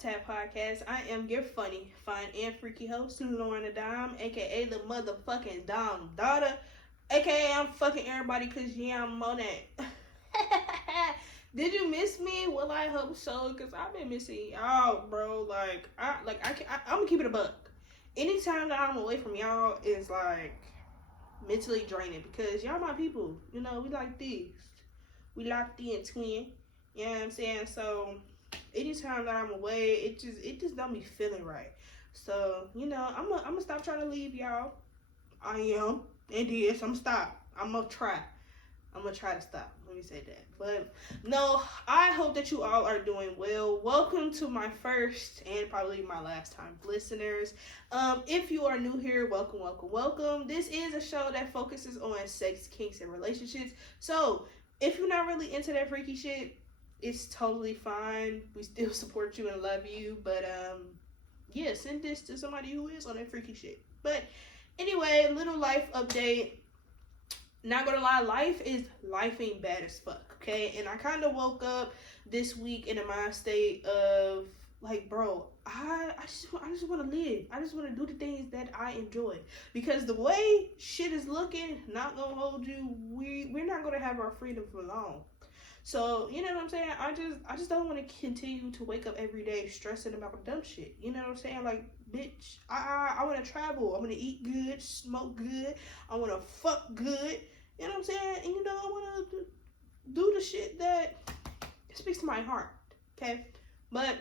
Tat podcast. I am your funny, fine, and freaky host, Lauryn.thedomme, aka the motherfucking Dom daughter, aka I'm fucking everybody because yeah, I'm on that. Did you miss me? Well, I hope so, because I've been missing y'all, bro. I'm gonna keep it a buck. Anytime that I'm away from y'all is like mentally draining because y'all my people. You know, we like this. We locked in, twin. You know what I'm saying? So anytime that I'm away, it just don't be feeling right. So, you know, I'm gonna stop trying to leave y'all. I am. And yes, I'm gonna try to stop. Let me say that. But no, I hope that you all are doing well. Welcome to my first and probably my last time listeners. If you are new here, welcome. This is a show that focuses on sex, kinks, and relationships. So if you're not really into that freaky shit, it's totally fine. We still support you and love you. But yeah, send this to somebody who is on that freaky shit. But anyway, little life update. Not gonna lie, life ain't bad as fuck, okay? And I kind of woke up this week in a mind state of like, bro, I just want to live. I just want to do the things that I enjoy, because the way shit is looking, not gonna hold you, we're not gonna have our freedom for long. So, you know what I'm saying? I just don't want to continue to wake up every day stressing about dumb shit. You know what I'm saying? Like, bitch, I want to travel. I want to eat good, smoke good. I want to fuck good. You know what I'm saying? And, you know, I want to do the shit that speaks to my heart. Okay? But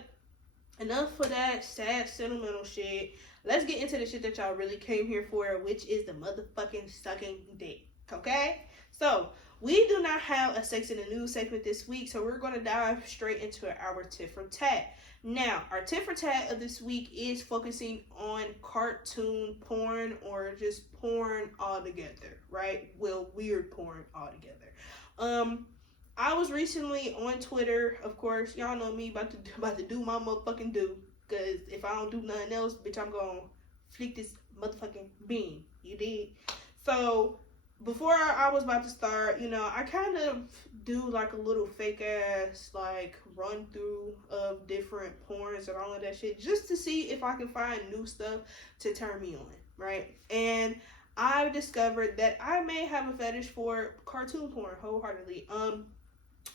enough for that sad, sentimental shit. Let's get into the shit that y'all really came here for, which is the motherfucking sucking dick. Okay? So, we do not have a sex in the news segment this week, so we're going to dive straight into our tit for tat. Now, our tit for tat of this week is focusing on cartoon porn, or just porn altogether, right? Well, weird porn altogether. I was recently on Twitter, of course. Y'all know me about to do my motherfucking do, because if I don't do nothing else, bitch, I'm going to flick this motherfucking bean. You did? So before I was about to start, you know, I kind of do like a little fake ass like run through of different porns and all of that shit, just to see if I can find new stuff to turn me on, right? And I discovered that I may have a fetish for cartoon porn wholeheartedly.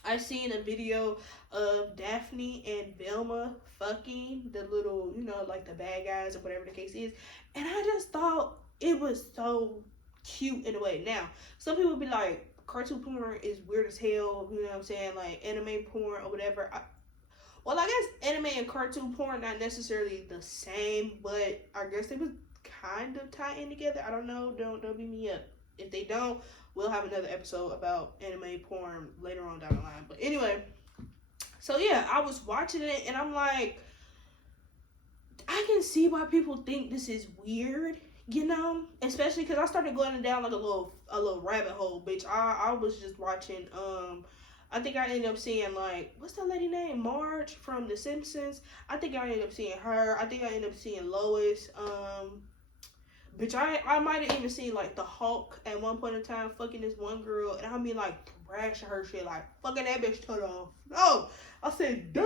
I seen a video of Daphne and Velma fucking the little, you know, like the bad guys or whatever the case is, and I just thought it was so cute in a way. Now, some people be like, cartoon porn is weird as hell, you know what I'm saying, like anime porn or whatever. I guess anime and cartoon porn not necessarily the same, but I guess they was kind of tied in together. I don't know, don't beat me up. If they don't, we'll have another episode about anime porn later on down the line. But anyway, so yeah, I was watching it and I'm like, I can see why people think this is weird. You know, especially because I started going down like a little rabbit hole, bitch. I was just watching, I think I ended up seeing, like, what's that lady name? Marge from The Simpsons. I think I ended up seeing her. I think I ended up seeing Lois. Bitch, I might have even seen, like, the Hulk at one point in time fucking this one girl, and I mean, like, thrashing her shit, like, fucking that bitch turned off. No! I said, damn!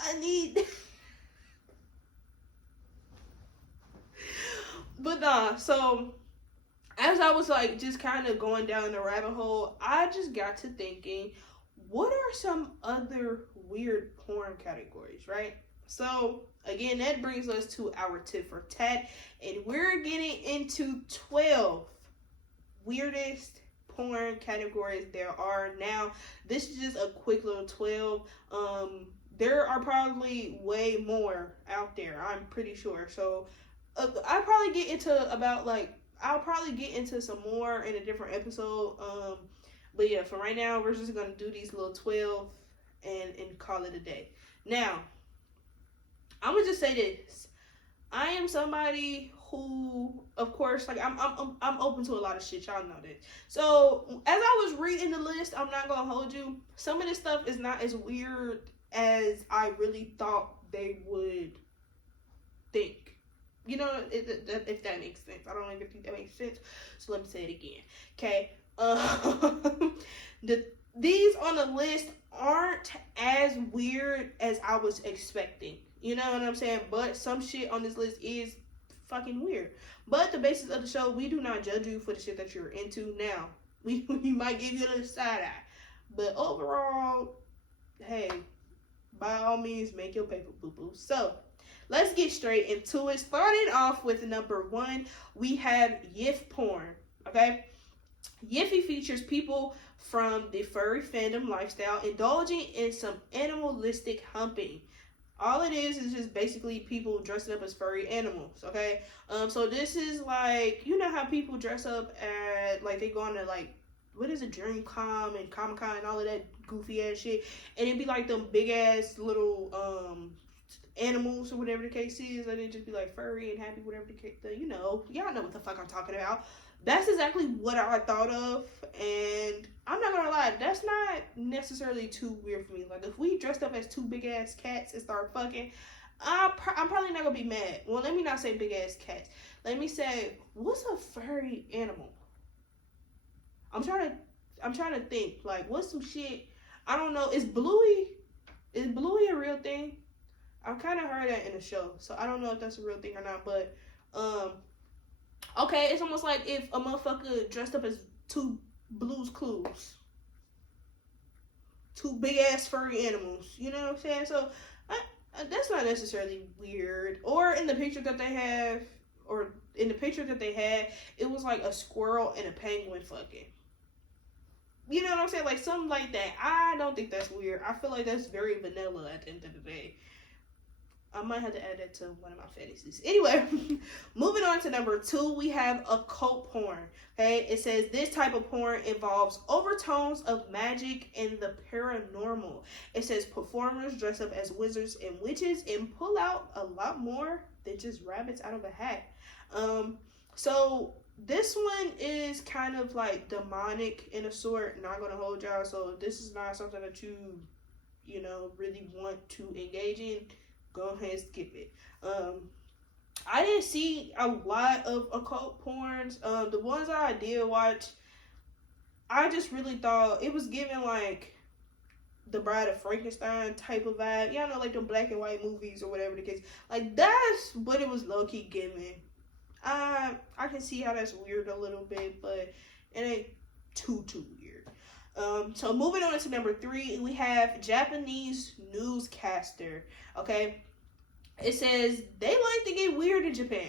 I need... But nah, so as I was like just kind of going down the rabbit hole, I just got to thinking, what are some other weird porn categories, right? So again, that brings us to our tit for tat, and we're getting into 12 weirdest porn categories there are. Now, this is just a quick little 12. There are probably way more out there, I'm pretty sure. So I'll probably get into some more in a different episode. But yeah, for right now, we're just gonna do these little 12 and call it a day. Now, I'm gonna just say this: I am somebody who, of course, like I'm open to a lot of shit. Y'all know that. So as I was reading the list, I'm not gonna hold you. Some of this stuff is not as weird as I really thought they would think. You know, if that makes sense. I don't even think that makes sense. So let me say it again. Okay. The these on the list aren't as weird as I was expecting. You know what I'm saying? But some shit on this list is fucking weird. But the basis of the show, we do not judge you for the shit that you're into. Now, we might give you a little side eye. But overall, hey, by all means, make your paper, boo-boo. So, let's get straight into it. Starting off with number 1, we have yiff porn. Okay? Yiffy features people from the furry fandom lifestyle indulging in some animalistic humping. All it is just basically people dressing up as furry animals, okay? So this is like, you know how people dress up at, like, they go on to, like, what is it, DreamCon and Comic-Con and all of that goofy ass shit, and it'd be like them big ass little animals or whatever the case is, and it'd just be like furry and happy, whatever the case, you know, y'all know what the fuck I'm talking about. That's exactly what I thought of, and I'm not gonna lie, that's not necessarily too weird for me. Like, if we dressed up as 2 big ass cats and start fucking, I'm probably not gonna be mad. Well, let me not say big ass cats. Let me say, what's a furry animal? I'm trying to think. Like, what's some shit? I don't know. Is Bluey a real thing? I've kind of heard that in the show, so I don't know if that's a real thing or not. But okay, it's almost like if a motherfucker dressed up as 2 Blue's Clues. 2 big ass furry animals. You know what I'm saying? So that's not necessarily weird. Or in the picture that they have, or in the picture that they had, it was like a squirrel and a penguin fucking. You know what I'm saying? Like something like that. I don't think that's weird. I feel like that's very vanilla at the end of the day. I might have to add that to one of my fantasies. Anyway, moving on to number 2, we have occult porn. Okay, it says this type of porn involves overtones of magic and the paranormal. It says performers dress up as wizards and witches and pull out a lot more than just rabbits out of a hat. So this one is kind of like demonic in a sort. Not gonna hold y'all. So this is not something that you know, really want to engage in. Go ahead and skip it. I didn't see a lot of occult porns. The ones I did watch, I just really thought it was giving like the Bride of Frankenstein type of vibe. Y'all know, like the black and white movies or whatever the case. Like that's what it was low key giving. I can see how that's weird a little bit, but it ain't too weird. So moving on to number 3, we have Japanese newscaster. Okay, it says they like to get weird in Japan.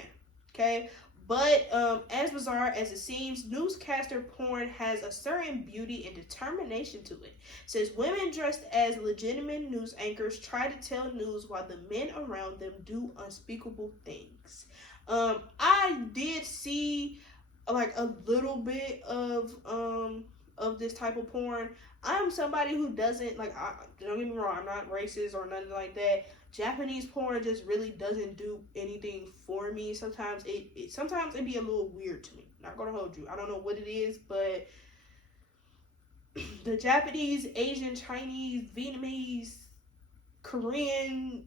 Okay, but as bizarre as it seems, newscaster porn has a certain beauty and determination to it. It says women dressed as legitimate news anchors try to tell news while the men around them do unspeakable things. I did see like a little bit of this type of porn. I'm somebody who doesn't like. Don't get me wrong. I'm not racist or nothing like that. Japanese porn just really doesn't do anything for me. Sometimes sometimes it be a little weird to me. Not gonna hold you. I don't know what it is, but the Japanese, Asian, Chinese, Vietnamese, Korean,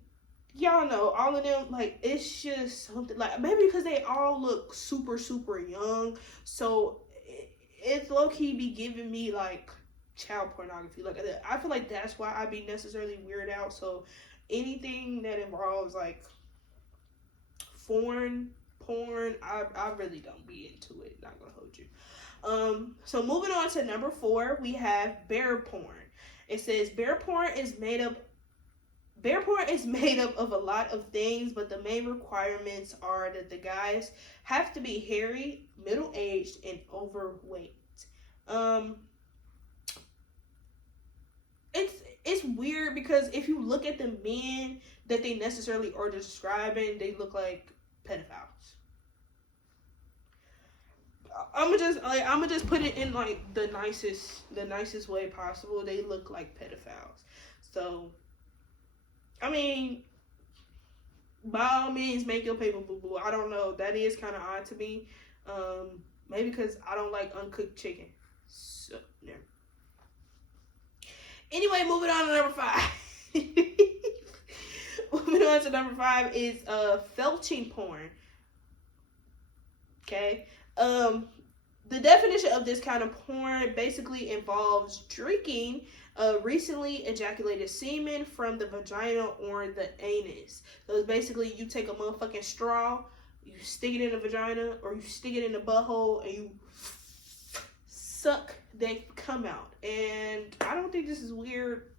y'all know all of them. Like it's just something like maybe because they all look super young, so it's low key be giving me like child pornography. Like I feel like that's why I be necessarily weirded out. So anything that involves like foreign porn, I really don't be into it. Not gonna hold you. So moving on to number 4, we have bear porn. It says bear porn is made up of a lot of things, but the main requirements are that the guys have to be hairy, middle-aged, and overweight. It's weird because if you look at the men that they necessarily are describing, they look like pedophiles. I'ma just put it in like the nicest way possible. They look like pedophiles. So I mean, by all means, make your paper, boo boo. I don't know. That is kind of odd to me. Maybe because I don't like uncooked chicken. So, yeah. Anyway, moving on to number 5. Moving on to number 5 is felching porn. Okay. The definition of this kind of porn basically involves drinking recently ejaculated semen from the vagina or the anus. So it's basically you take a motherfucking straw, you stick it in the vagina, or you stick it in the butthole, and you suck that come out. And I don't think this is weird.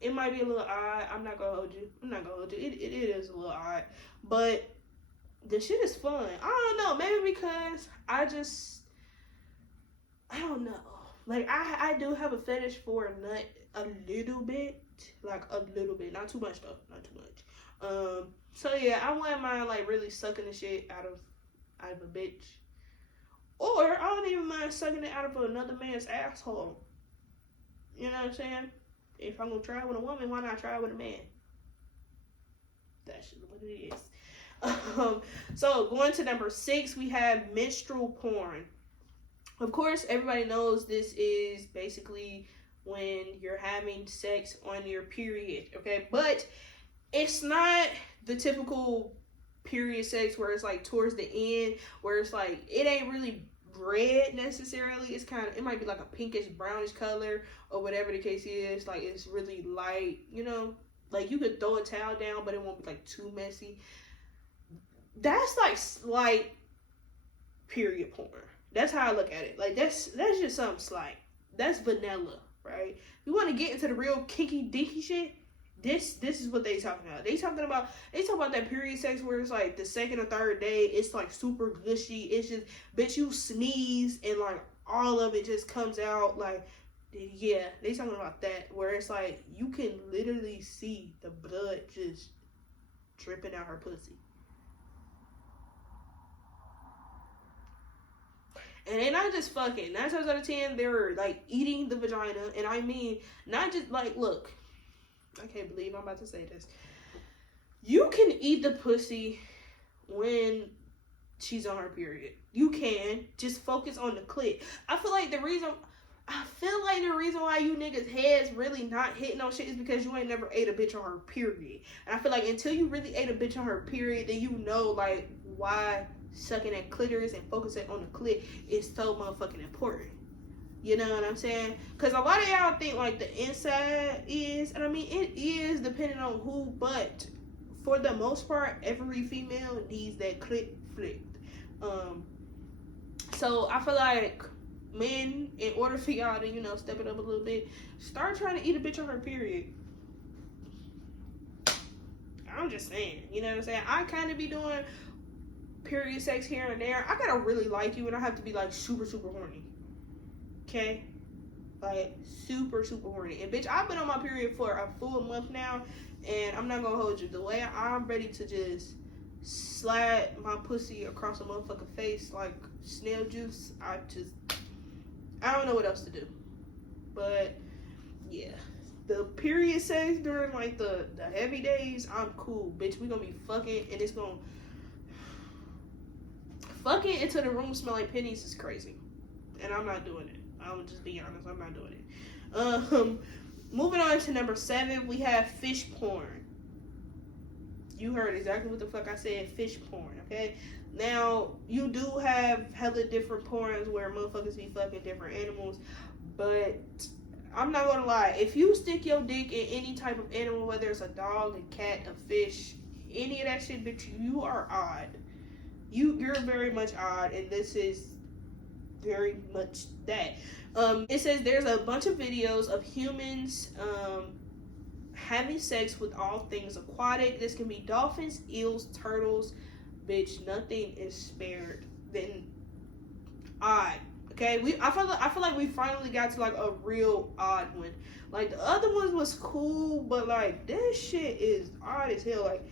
It might be a little odd. I'm not gonna hold you. It is a little odd, but the shit is fun. I don't know. Maybe because I don't know. Like I do have a fetish for a nut a little bit, like a little bit, not too much though, not too much. So yeah, I wouldn't mind like really sucking the shit out of a bitch, or I don't even mind sucking it out of another man's asshole. You know what I'm saying? If I'm gonna try it with a woman, why not try it with a man? That's what it is. So going to number 6, we have menstrual porn. Of course, everybody knows this is basically when you're having sex on your period, okay? But it's not the typical period sex where it's like towards the end, where it's like, it ain't really red necessarily. It's kind of, it might be like a pinkish brownish color or whatever the case is. Like it's really light, you know? Like you could throw a towel down, but it won't be like too messy. That's like slight period porn. That's how I look at it. Like that's just something slight. That's vanilla, right? If you want to get into the real kinky dinky shit, this is what they talking about. They talk about that period sex where it's like the second or third day, it's like super gushy. It's just, bitch, you sneeze and like all of it just comes out. Like, yeah, they talking about that where it's like you can literally see the blood just dripping out her pussy. And they're not just fucking. 9 times out of 10, they're like eating the vagina. And I mean, not just like, look, I can't believe I'm about to say this. You can eat the pussy when she's on her period. You can. Just focus on the clit. I feel like the reason why you niggas heads really not hitting on shit is because you ain't never ate a bitch on her period. And I feel like until you really ate a bitch on her period, then you know like why sucking at clitoris and focusing on the clit is so motherfucking important. You know what I'm saying? Because a lot of y'all think like the inside is, and I mean it is depending on who, but for the most part, every female needs that clit flipped. So I feel like men, in order for y'all to, you know, step it up a little bit, start trying to eat a bitch on her period. I'm just saying, you know what I'm saying? I kind of be doing period sex here and there. I gotta really like you, and I have to be like super horny. Okay? Like super horny. And bitch, I've been on my period for a full month now, and I'm not gonna hold you. The way I'm ready to just slide my pussy across a motherfucking face like snail juice, I don't know what else to do. But yeah, the period sex during like the heavy days, I'm cool, bitch. We gonna be fucking, and it's gonna fucking into the room smell like pennies is crazy, and I'm not doing it. I'm just being honest, I'm not doing it. Moving on to number 7, we have fish porn. You heard exactly what the fuck I said, fish porn, okay? Now, you do have hella different porns where motherfuckers be fucking different animals, but I'm not gonna lie, if you stick your dick in any type of animal, whether it's a dog, a cat, a fish, any of that shit, bitch, you are odd. You're very much odd, and this is very much that. It says there's a bunch of videos of humans having sex with all things aquatic. This can be dolphins, eels, turtles. Bitch, nothing is spared. Then odd. Okay, I feel like we finally got to like a real odd one. Like the other ones was cool, but like this shit is odd as hell. Like,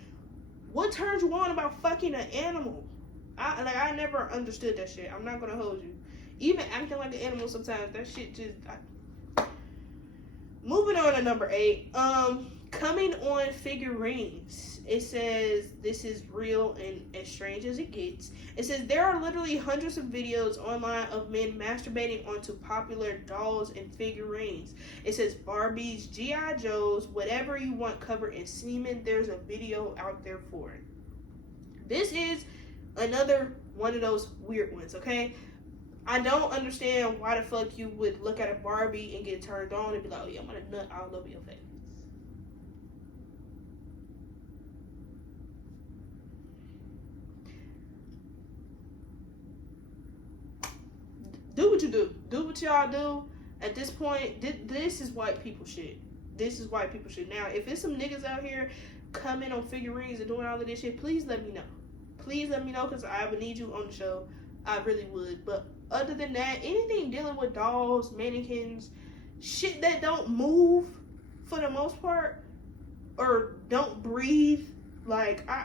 what turns you on about fucking an animal? I never understood that shit. I'm not gonna hold you. Even acting like an animal sometimes, that shit just. Moving on to number 8. Coming on figurines. It says this is real and as strange as it gets. It says there are literally hundreds of videos online of men masturbating onto popular dolls and figurines. It says Barbies, G.I. Joes, whatever you want covered in semen, there's a video out there for it. This is another one of those weird ones, okay? I don't understand why the fuck you would look at a Barbie and get turned on and be like, oh yeah, I'm gonna nut all over your face. Do what you do. Do what y'all do. At this point, this is white people shit. This is white people shit. Now, if it's some niggas out here coming on figurines and doing all of this shit, please let me know. Please let me know, because I would need you on the show. I really would. But other than that, anything dealing with dolls, mannequins, shit that don't move for the most part, or don't breathe, like, I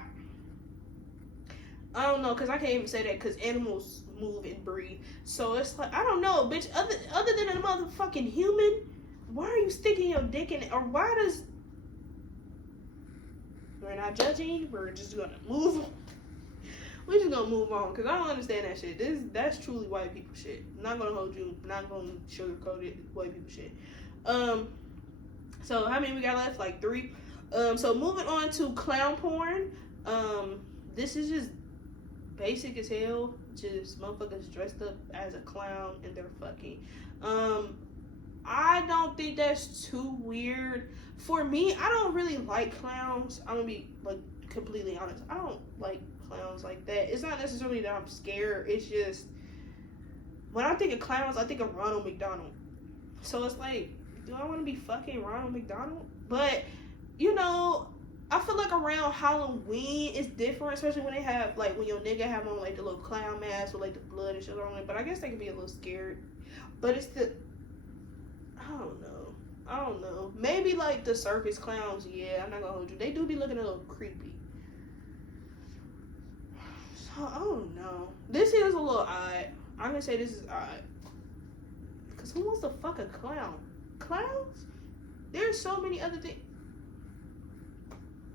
don't know, because I can't even say that, because animals move and breathe. So it's like, I don't know, bitch. Other than a motherfucking human, why are you sticking your dick in it? Or why does... We're not judging. We're just going to move on. We're just going to move on, because I don't understand that shit. That's truly white people shit. I'm not going to hold you. I'm not going to sugarcoat it. White people shit. So how many we got left? Like 3. So moving on to clown porn. This is just basic as hell. Just motherfuckers dressed up as a clown and they're fucking. I don't think that's too weird. For me, I don't really like clowns. I'm gonna be like completely honest. I don't like clowns like that. It's not necessarily that I'm scared. It's just when I think of clowns, I think of Ronald McDonald. So it's like, do I want to be fucking Ronald McDonald? But you know, I feel like around Halloween it's different, especially when they have, like, when your nigga have on, like, the little clown mask with, like, the blood and shit on it. But I guess they can be a little scared. But it's the, I don't know. Maybe, like, the circus clowns, yeah, I'm not gonna hold you. They do be looking a little creepy. So, I don't know. This is a little odd. I'm gonna say this is odd. Because who wants to fuck a clown? Clowns? There's so many other things.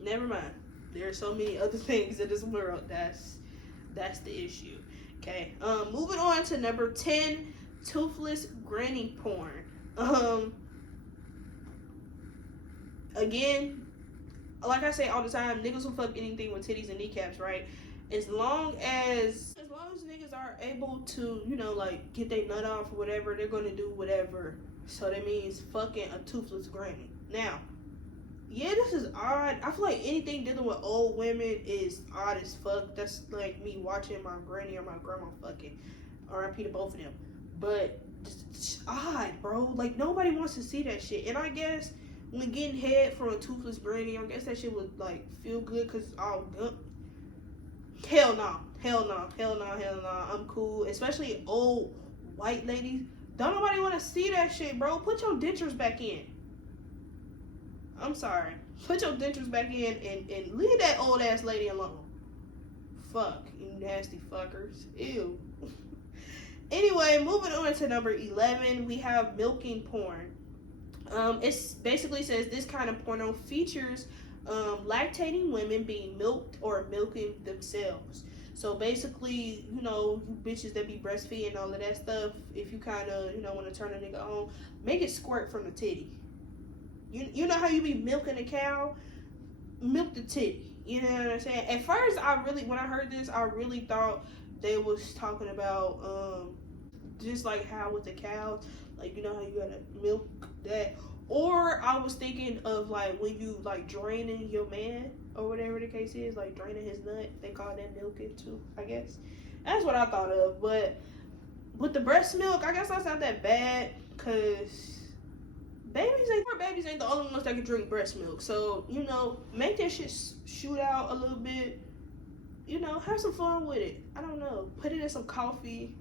Never mind. There are so many other things in this world. That's the issue. Okay. Moving on to number 10, toothless granny porn. Again, like I say all the time, niggas will fuck anything with titties and kneecaps, right? As long as niggas are able to, you know, like, get their nut off or whatever, they're gonna do whatever. So that means fucking a toothless granny. Now, yeah, this is odd. I feel like anything dealing with old women is odd as fuck. That's like me watching my granny or my grandma fucking. R.I.P. to both of them. But it's odd, bro. Like, nobody wants to see that shit. And I guess when getting head from a toothless granny, I guess that shit would, like, feel good because it's all good. Hell no. Hell no. Hell no. Hell no. I'm cool. Especially old white ladies. Don't nobody want to see that shit, bro. Put your dentures back in. I'm sorry. Put your dentures back in and leave that old ass lady alone. Fuck, you nasty fuckers. Ew. Anyway, moving on to number 11, we have milking porn. It basically says this kind of porno features lactating women being milked or milking themselves. So basically, you know, you bitches that be breastfeeding and all of that stuff, if you kind of, you know, want to turn a nigga on, make it squirt from the titty. You know how you be milking a cow? Milk the titty. You know what I'm saying? At first, when I heard this, I really thought they was talking about just like how with the cows, like, you know how you gotta milk that. Or I was thinking of like when you like draining your man or whatever the case is, like draining his nut. They call that milking too, I guess. That's what I thought of. But with the breast milk, I guess that's not that bad, because babies ain't the only ones that can drink breast milk. So, you know, make that shit shoot out a little bit. You know, have some fun with it. I don't know. Put it in some coffee.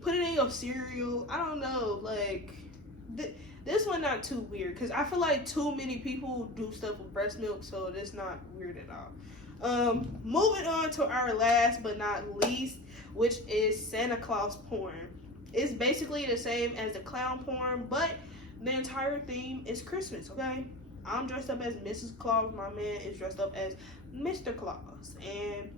Put it in your cereal. I don't know. Like, this one not too weird, because I feel like too many people do stuff with breast milk, so it's not weird at all. Moving on to our last but not least, which is Santa Claus porn. It's basically the same as the clown porn, but the entire theme is Christmas, okay? I'm dressed up as Mrs. Claus. My man is dressed up as Mr. Claus. And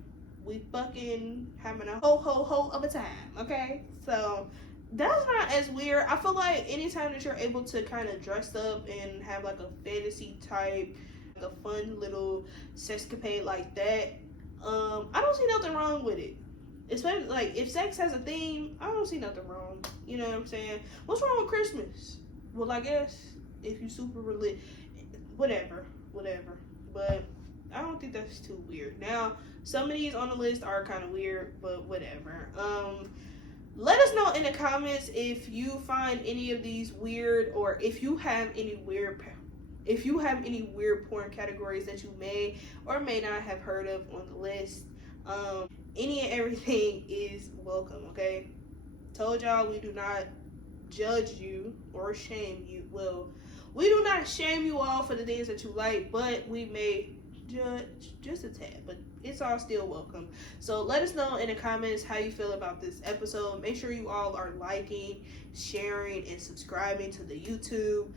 we fucking having a ho of a time, okay? So that's not as weird. I feel like anytime that you're able to kind of dress up and have like a fantasy type, like a fun little sexcapade like that, I don't see nothing wrong with it. Especially, like, if sex has a theme, I don't see nothing wrong. You know what I'm saying? What's wrong with Christmas? Well, I guess if you super religious, whatever. But I don't think that's too weird. Now, some of these on the list are kind of weird, but whatever. Let us know in the comments if you find any of these weird, or if you have any weird porn categories that you may or may not have heard of on the list. Any and everything is welcome, okay? Told y'all we do not judge you or shame you. Well, we do not shame you all for the things that you like, but we may judge just a tad, but it's all still welcome. So let us know in the comments how you feel about this episode. Make sure you all are liking, sharing, and subscribing to the YouTube.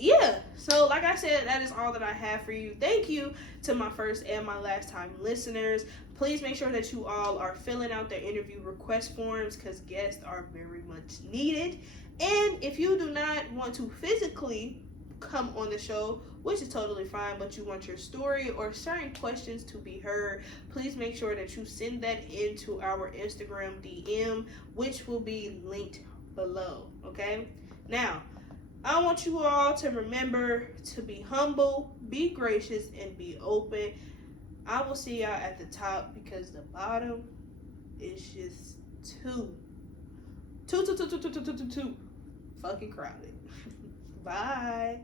Yeah, so like I said, that is all that I have for you. Thank you to my first and my last time listeners. Please make sure that you all are filling out their interview request forms, because guests are very much needed. And if you do not want to physically come on the show, which is totally fine, but you want your story or certain questions to be heard, please make sure that you send that into our Instagram DM, which will be linked below, okay? Now, I want you all to remember to be humble, be gracious, and be open. I will see y'all at the top, because the bottom is just too fucking crowded. Bye.